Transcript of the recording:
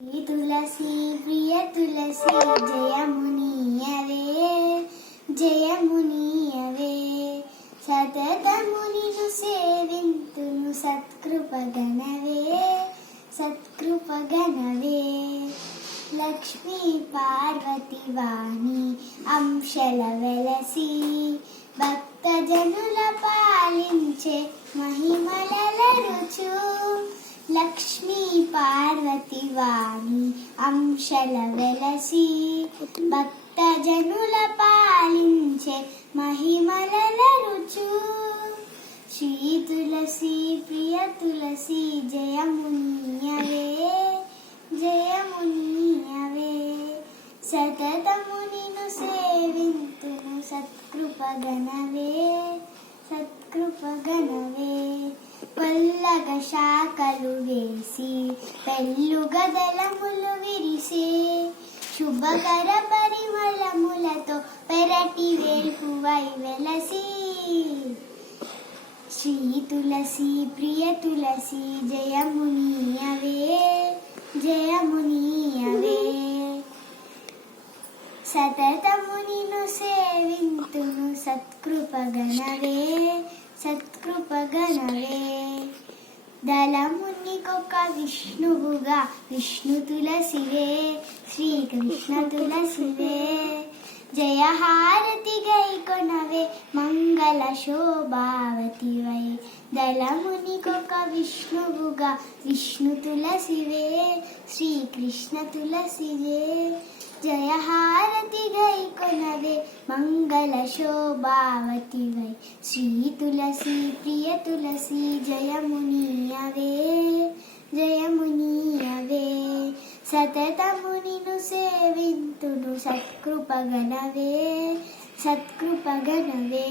శ్రీ తులసి ప్రియ తులసి జయమునియవే జయమునియవే సతతమునిను సేవింతును సత్కృపగణవే సత్కృపగణవే లక్ష్మీ పార్వతి వాణి అంశల వెలసి భక్తజనుల పాలించే మహిమల రుచు లక్ష్మీ పార్వతి వాణి అంశల వెలసి భక్తజనుల పాలించే మహిమల రుచు శ్రీ తులసి ప్రియ తులసి జయమునియవే జయమునియవే సతతమునిను సేవింతును సత్కృపగణవే సత్కృపగణవే పల్లగ శాఖలు వేసి పెళ్ళుగదలములు విరిసే శుభకర పరిమళములతో పెరటి వేల్పువై వెలసి శ్రీ తులసి ప్రియ తులసి జయమునియవే జయమునియవే సతతమునిను సేవింతును సత్కృపగణవే సత్కృపగణవే దళమునికొక విష్ణువుగా విష్ణు తులసివే శ్రీకృష్ణ తులసివే జయహారతి గైకొనవే మంగళ శోభావతివై దళమునికొక విష్ణువుగా విష్ణు తులసివే శ్రీకృష్ణ తులసివే జయహారతి గైకొనవే మంగళ శోభావతివై శ్రీ తులసి ప్రియ తులసి జయమునియవే జయమునియవే సతతమునిను సేవింతును సత్కృపగణవే సత్కృపగణవే